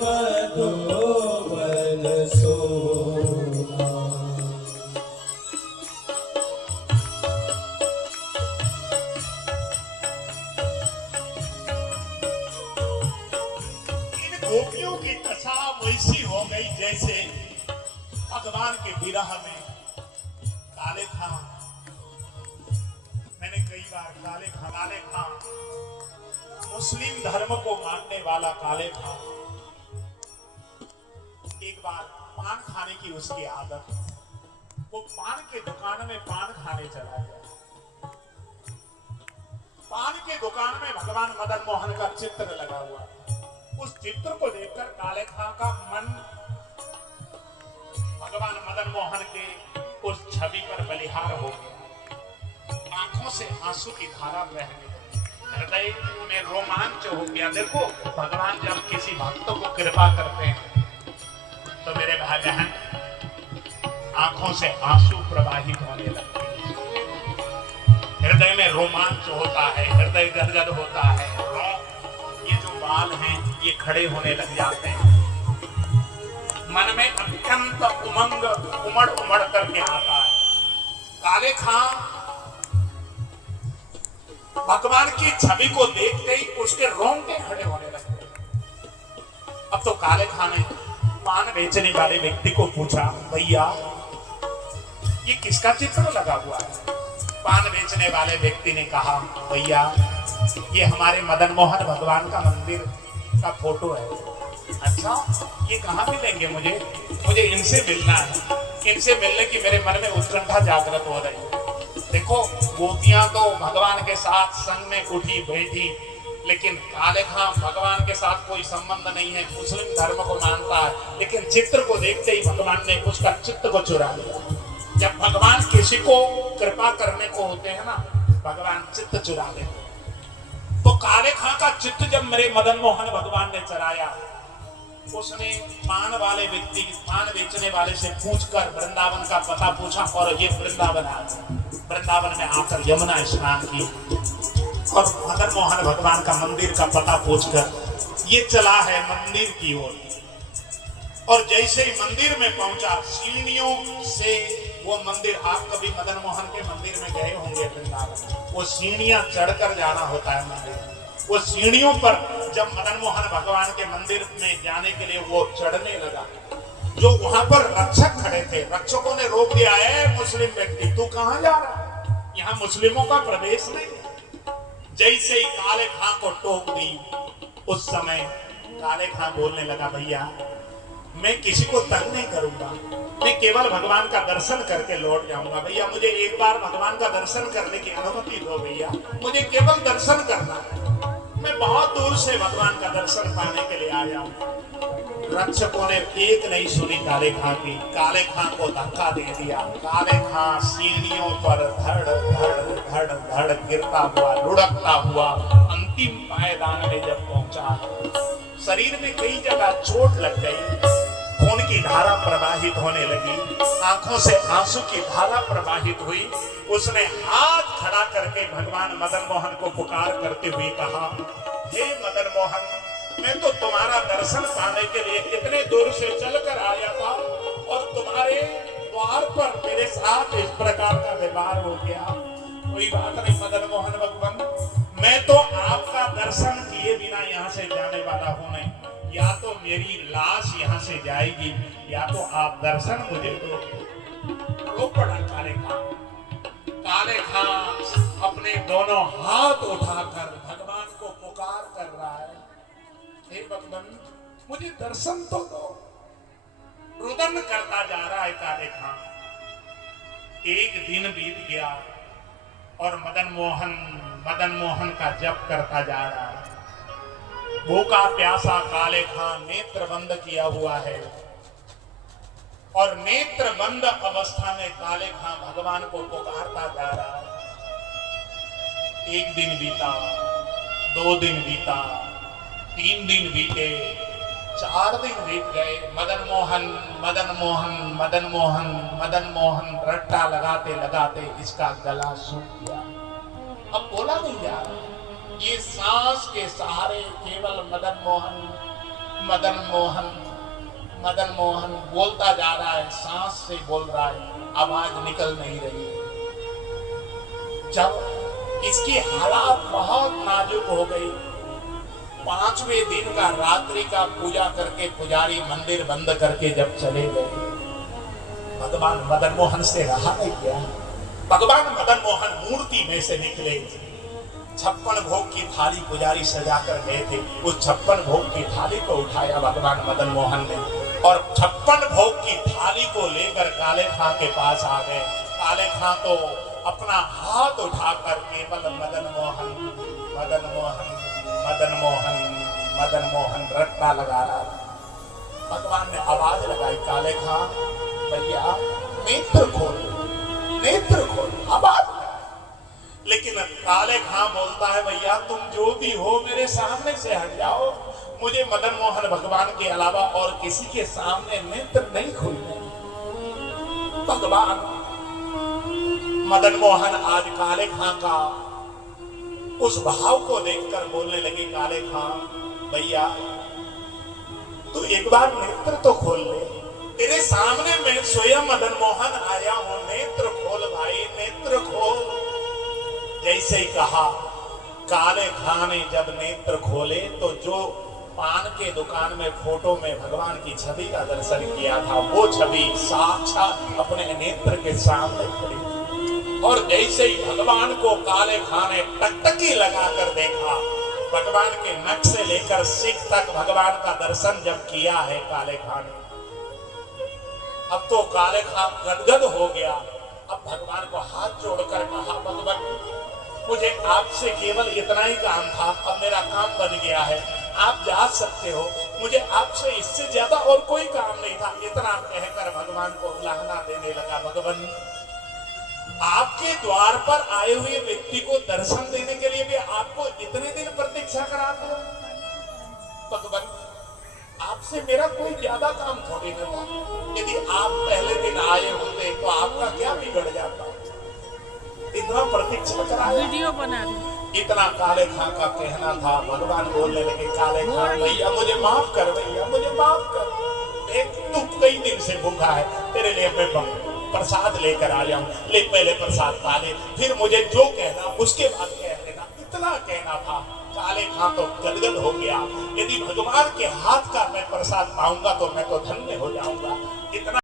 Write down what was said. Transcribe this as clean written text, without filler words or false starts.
मधुवन सोहा। इन गोपियों की दशा वैसी हो गई जैसे भगवान के विरह में काले खां। मैंने कई बार काले खां मुस्लिम धर्म को मानने वाला काले खां, एक बार पान खाने की उसकी आदत, वो पान के दुकान में पान खाने चला गया। पान के दुकान में भगवान मदन मोहन का चित्र लगा हुआ, उस चित्र को देखकर काले खां का मन भगवान मदन मोहन के उस छवि पर बलिहार हो गया। आंखों से आंसू की धारा बहने लगी, हृदय में रोमांच हो गया। देखो भगवान जब किसी भक्त को कृपा करते हैं तो मेरे भाई बहन आंखों से आंसू प्रवाहित होने लगते हैं, हृदय में रोमांच होता है, हृदय गदगद होता है, ये जो बाल हैं ये खड़े होने लग जाते हैं, मन में अत्यंत उमंग उमड़ उमड़ करके आता है। काले खां भगवान की छवि को देखते ही उसके रोंगटे खड़े होने लगे। अब तो काले खां ने पान बेचने वाले व्यक्ति को पूछा, भैया ये किसका चित्र लगा हुआ है? पान बेचने वाले व्यक्ति ने कहा, भैया ये हमारे मदन मोहन भगवान का मंदिर का फोटो है। अच्छा, ये कहाँ मिलेंगे? मुझे इनसे मिलना है, इनसे मिलने की मेरे मन में उत्कंठा जागृत हो रही है। देखो गोपियां तो भगवान के साथ संग में उठी बैठी, लेकिन काले खां भगवान के साथ कोई संबंध नहीं है, मुस्लिम धर्म को मानता है, लेकिन चित्र को देखते ही भगवान ने उसका चित्त को चुरा लिया। जब भगवान किसी को कृपा करने को होते हैं ना, भगवान चित्त चुरा देते। तो काले खां का चित्त जब मेरे मदन मोहन भगवान ने चराया, उसने पान वाले व्यक्ति, पान बेचने वाले से पूछकर वृंदावन का पता पूछा और ये वृंदावन आ गया। वृंदावन में आकर यमुना स्नान की और मदन मोहन भगवान का मंदिर का पता पूछकर ये चला है मंदिर की ओर। और जैसे ही मंदिर में पहुंचा, सीढ़ियों से वो मंदिर, आप कभी मदन मोहन के मंदिर में गए होंगे वृंदावन, वो सीढ़ियां चढ़कर जाना होता है मंदिर। वो सीढ़ियों पर जब मदन मोहन भगवान के मंदिर में जाने के लिए वो चढ़ने लगा, जो वहां पर रक्षक खड़े थे, रक्षकों ने रोक दिया, है मुस्लिम व्यक्ति तू कहां जा रहा है, यहाँ मुस्लिमों का प्रवेश नहीं। जैसे ही काले खां को टोक दी, उस समय काले खां बोलने लगा, भैया मैं किसी को तंग नहीं करूंगा, मैं केवल भगवान का दर्शन करके लौट जाऊंगा। भैया मुझे एक बार भगवान का दर्शन करने की अनुमति दो, भैया मुझे केवल दर्शन करना है, मैं बहुत दूर से भगवान का दर्शन पाने के लिए आया हूं। रक्षकों ने एक नहीं सुनी काले खां की, काले खां को धक्का दे दिया। काले खां सीढ़ियों पर धड़ धड़ धड़ धड़ गिरता हुआ, लुढ़कता हुआ अंतिम पायदान में जब पहुंचा, शरीर में कई जगह चोट लग गई, खून की धारा प्रवाहित होने लगी, आंखों से आंसू की धारा प्रवाहित हुई। उसने हाथ खड़ा करके भगवान मदन मोहन को पुकार करते हुए कहा, हे मदन मोहन, मैं तो तुम्हारा दर्शन पाने के लिए इतने दूर से चलकर आया था और तुम्हारे द्वार पर मेरे साथ इस प्रकार का व्यवहार हो गया। कोई बात नहीं मदन मोहन भगवान, मैं तो आपका दर्शन किए बिना यहाँ से जाने वाला हूँ नहीं, या तो मेरी लाश यहाँ से जाएगी या तो आप दर्शन मुझे दोगे। रो पड़ा काले खां। काले खां अपने दोनों हाथ उठाकर भगवान को पुकार कर रहा है, हे भगवान मुझे दर्शन तो दो। रुदन करता जा रहा है काले खां। एक दिन बीत गया और मदन मोहन का जप करता जा रहा है। भूखा प्यासा काले खां नेत्र बंद किया हुआ है और नेत्र बंद अवस्था में काले खां भगवान को पुकारता जा रहा है। एक दिन बीता, 2 दिन बीता, 3 दिन बीते, 4 दिन बीत गए। मदन मोहन रट्टा लगाते लगाते इसका गला सूख गया, अब बोला नहीं जा रहा। ये सांस के सहारे केवल मदन मोहन मदन मोहन मदन मोहन बोलता जा रहा है, सांस से बोल रहा है, आवाज निकल नहीं रही है। जब इसकी हालात बहुत नाजुक हो गई, 5वें दिन का रात्रि का पूजा करके पुजारी मंदिर बंद करके जब चले गए, भगवान मदन मोहन से रहा नहीं गया। भगवान मदन मोहन मूर्ति में से निकले, 56 भोग की थाली पुजारी सजा कर गए थे, उस 56 भोग की थाली को उठाया भगवान मदन मोहन ने और 56 भोग की थाली को लेकर काले खां के पास आ गए। काले खां तो अपना हाथ उठाकर केवल मदन मोहन मदन मोहन मदन मोहन मदन मोहन रट्टा लगा रहा था। भगवान ने आवाज लगाई, काले खां भैया नेत्र खोल, नेत्र खोल, आवाज लगाई। लेकिन काले खां बोलता है, भैया तुम जो भी हो मेरे सामने से हट जाओ, मुझे मदन मोहन भगवान के अलावा और किसी के सामने नेत्र नहीं खोलने। भगवान मदन मोहन आज काले खां का उस भाव को देखकर बोलने लगे, काले खां भैया तू एक बार नेत्र तो खोल ले, तेरे सामने मैं स्वयं मदन मोहन आया हूं, नेत्र खोल भाई, नेत्र खोल। जैसे ही कहा, काले खां ने जब नेत्र खोले तो जो पान के दुकान में फोटो में भगवान की छवि का दर्शन किया था, वो छवि साक्षात अपने नेत्र के सामने खड़ी। और जैसे ही भगवान को काले खां ने टकटकी लगाकर देखा, भगवान के नख से लेकर सिख तक भगवान का दर्शन जब किया है काले खां ने, अब तो काले खां गदगद हो गया। अब भगवान को हाथ जोड़कर कहा, भगवान मुझे आपसे केवल इतना ही काम था, अब मेरा काम बन गया है, आप जा सकते हो, मुझे आपसे इससे ज्यादा और कोई काम नहीं था। इतना कहकर भगवान को उलाहना देने लगा, भगवान आपके द्वार पर आए हुए व्यक्ति को दर्शन देने के लिए भी आपको इतने दिन प्रतीक्षा कराते हो। भगवान आपसे मेरा कोई ज्यादा काम थोड़ी न था, यदि आप पहले दिन आए होते तो आपका क्या बिगड़ जाता, इतना प्रतीक्षा कराया, वीडियो बना रहे। इतना काले खां का कहना था। भगवान बोलने लगे, काले खां भैया मुझे माफ कर, भैया मुझे माफ कर, एक तू कई दिन से भूखा है, तेरे लिए मैं प्रसाद लेकर आ जाऊं, ले पहले प्रसाद पा ले, फिर मुझे जो कहना उसके बाद कह देना, इतना कहना था। काले खां तो गदगद हो गया, यदि भगवान के हाथ का मैं प्रसाद पाऊंगा तो मैं तो धन्य हो जाऊंगा।